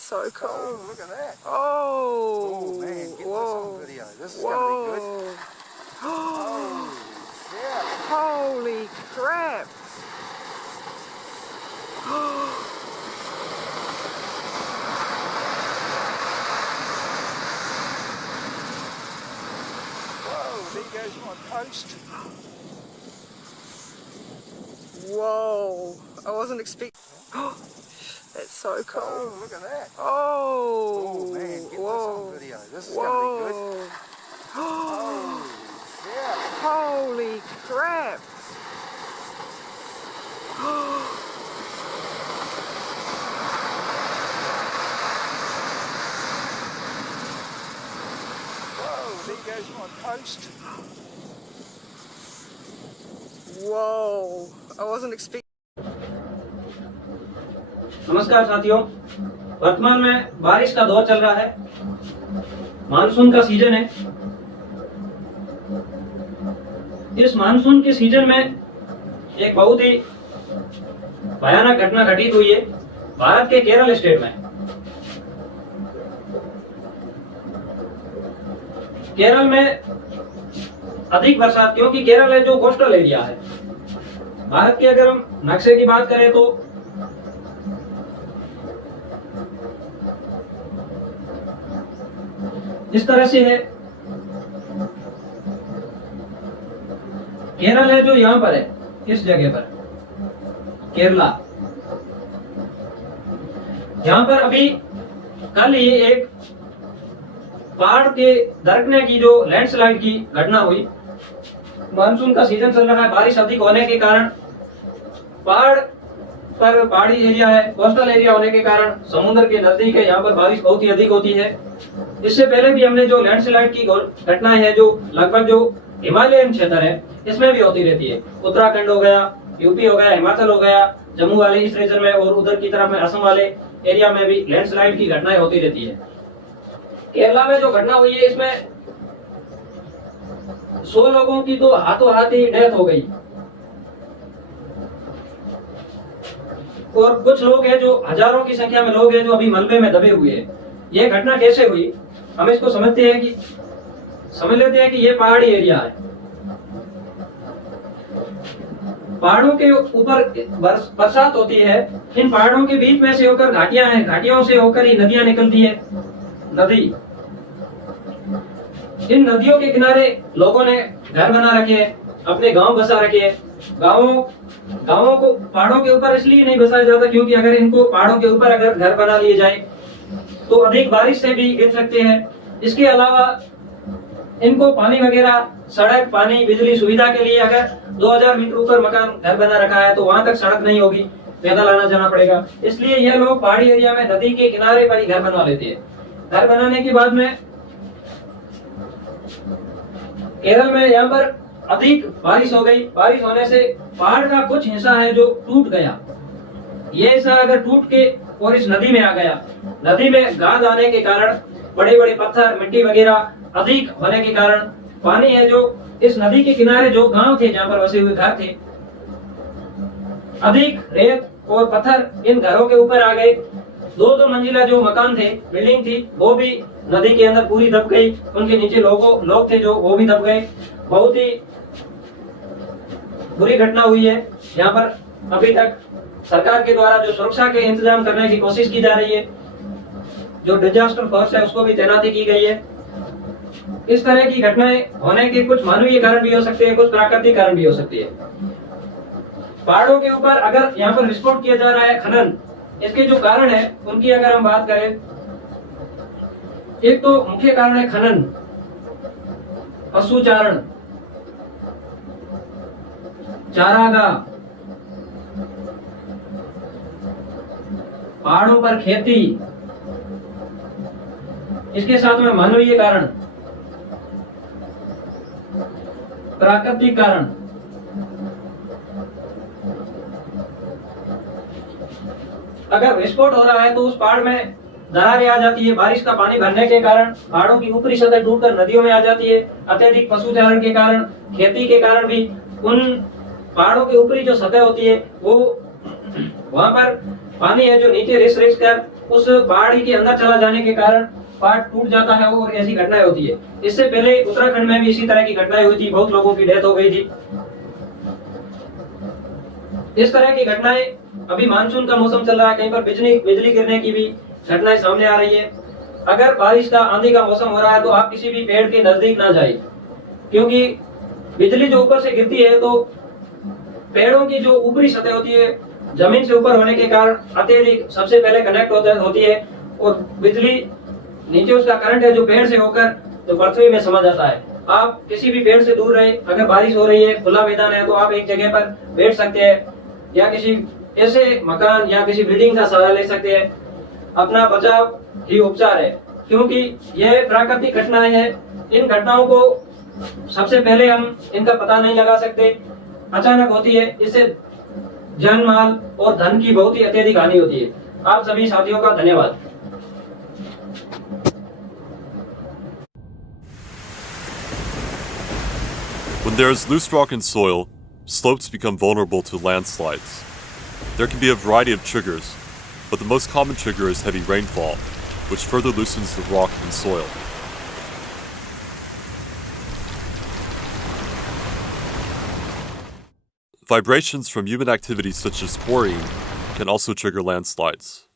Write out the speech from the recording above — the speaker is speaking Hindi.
so cool. Oh, look at that. Oh, Oh, man, get this whoa. on video. This is Whoa. going to be good. Oh, yeah. Holy crap. Whoa, there goes my post. Whoa. I wasn't expecting. That's so cool. Oh, look at that. Oh, Oh, man, get this whoa. on video. This is Whoa. going to be good. Oh, yeah. Holy crap. Whoa, there goes my post. Whoa. I wasn't expecting. नमस्कार साथियों, वर्तमान में बारिश का दौर चल रहा है। मानसून का सीजन है। इस मानसून के सीजन में एक बहुत ही भयानक घटना घटित हुई है भारत के केरल स्टेट में। केरल में अधिक बरसात, क्योंकि केरल है जो कोस्टल एरिया है। भारत के अगर हम नक्शे की बात करें तो इस तरह से है। केरल है जो यहाँ पर है, इस जगह पर केरला। यहाँ पर अभी कल ही एक पहाड़ के दरकने की जो लैंडस्लाइड की घटना हुई। मानसून का सीजन चल रहा है, बारिश अधिक होने के कारण पहाड़ पर पहाड़ी एरिया है, कोस्टल एरिया होने के कारण समुद्र के नजदीक है, यहाँ पर बारिश बहुत ही अधिक होती है। इससे पहले भी हमने जो लैंडस्लाइड की घटनाएं है जो लगभग जो हिमालयन क्षेत्र है इसमें भी होती रहती है। उत्तराखंड हो गया, यूपी हो गया, हिमाचल हो गया, जम्मू वाले इस रीजन में, और उधर की तरफ में असम वाले एरिया में भी लैंडस्लाइड की घटनाएं होती रहती है। केरला में जो घटना हुई है इसमें 100 लोगों की तो हाथों हाथ ही डेथ हो गई, और कुछ लोग हैं जो हजारों की संख्या में लोग हैं जो अभी मलबे में दबे हुए हैं। ये घटना कैसे हुई, हम इसको समझ लेते हैं कि ये पहाड़ी एरिया है। पहाड़ों के ऊपर बरसात होती है, इन पहाड़ों के बीच में से होकर घाटियां हैं, घाटियों से होकर ही नदियां निकलती है। नदी, इन नदियों के किनारे लोगों ने घर बना रखे हैं, अपने गांव बसा रखे हैं। गांवों को पहाड़ों के ऊपर इसलिए नहीं बसाया जाता क्योंकि अगर इनको पहाड़ों के ऊपर अगर घर बना लिए जाए तो अधिक बारिश से भी गिर सकते हैं। इसके अलावा इनको पानी वगैरह, सड़क, पानी, बिजली सुविधा के लिए अगर 2000 मीटर ऊपर मकान घर बना रखा है तो वहां तक सड़क नहीं होगी, पैदल आना जाना पड़ेगा। इसलिए यह लोग पहाड़ी एरिया में नदी के किनारे पर ही घर बनवा लेते हैं। घर बनाने के बाद में केरल में यहाँ पर अधिक बारिश हो गई। बारिश होने से पहाड़ का कुछ हिस्सा है जो टूट गया। ये हिस्सा अगर टूट के और इस नदी में आ गया, नदी में गाद आने के कारण, बड़े बड़े पत्थर, मिट्टी वगैरह अधिक होने के कारण पानी है जो इस नदी के किनारे जो गांव थे जहाँ पर बसे हुए घर थे, अधिक रेत और पत्थर इन घरों के ऊपर आ गए। 2-2 मंजिला जो मकान थे, बिल्डिंग थी, वो भी नदी के अंदर पूरी दब गई। उनके नीचे लोग थे जो वो भी दब गए। बहुत ही बुरी घटना हुई है। यहाँ पर अभी तक सरकार के द्वारा जो सुरक्षा के इंतजाम करने की कोशिश की जा रही है, जो डिजास्टर फोर्स है उसको भी तैनाती की गई है। इस तरह की घटनाएं होने के कुछ मानवीय कारण भी हो सकते हैं, कुछ प्राकृतिक कारण भी हो सकती है। पहाड़ों के ऊपर अगर यहाँ पर विस्फोट किया जा रहा है, खनन, इसके जो कारण है उनकी अगर हम बात करें, एक तो मुख्य कारण है खनन, पशुचारण, चारागाह, पहाड़ों पर खेती, इसके साथ में मानवीय कारण, प्राकृतिक कारण। अगर विस्फोट हो रहा है तो उस पहाड़ में दरारें आ जाती है। बारिश का पानी भरने के कारण पहाड़ों की ऊपरी सतह टूटकर नदियों में आ जाती है। अत्यधिक पशुचारण के कारण, खेती के कारण भी उन पहाड़ों की ऊपरी जो सतह होती है वो वहां पर पानी है जो नीचे रिस कर उस पहाड़ी के अंदर चला जाने के कारण पहाड़ टूट जाता है और ऐसी घटनाएं होती है। इससे पहले उत्तराखंड में भी इसी तरह की घटनाएं हुई थी, बहुत लोगों की डेथ हो गई थी। इस तरह की घटनाएं, अभी मानसून का मौसम चल रहा है, कहीं पर बिजली गिरने की भी घटनाएं सामने आ रही है। अगर बारिश का, आंधी का मौसम हो रहा है तो आप किसी भी पेड़ के नजदीक ना जाइए, क्योंकि बिजली जो ऊपर से गिरती है तो पेड़ों की जो ऊपरी सतह होती है जमीन से ऊपर होने के कारण अत्यधिक सबसे पहले कनेक्ट होती है और बिजली नीचे उसका करंट है जो पेड़ से होकर जो पृथ्वी में समा जाता है। आप किसी भी पेड़ से दूर रहे, अगर बारिश हो रही है, खुला मैदान है तो आप एक जगह पर बैठ सकते हैं या किसी ऐसे मकान या किसी बिल्डिंग का सहारा ले सकते हैं। अपना बचाव ही उपचार है, क्योंकि यह प्राकृतिक घटनाएं हैं। इन घटनाओं को सबसे पहले हम इनका पता नहीं लगा सकते, अचानक होती है, इससे जान माल और धन की बहुत ही अत्यधिक हानि होती है। आप सभी साथियों का धन्यवाद। When there is loose rock and soil, slopes become vulnerable to landslides. There can be a variety of triggers, but the most common trigger is heavy rainfall, which further loosens the rock and soil. Vibrations from human activities such as quarrying can also trigger landslides.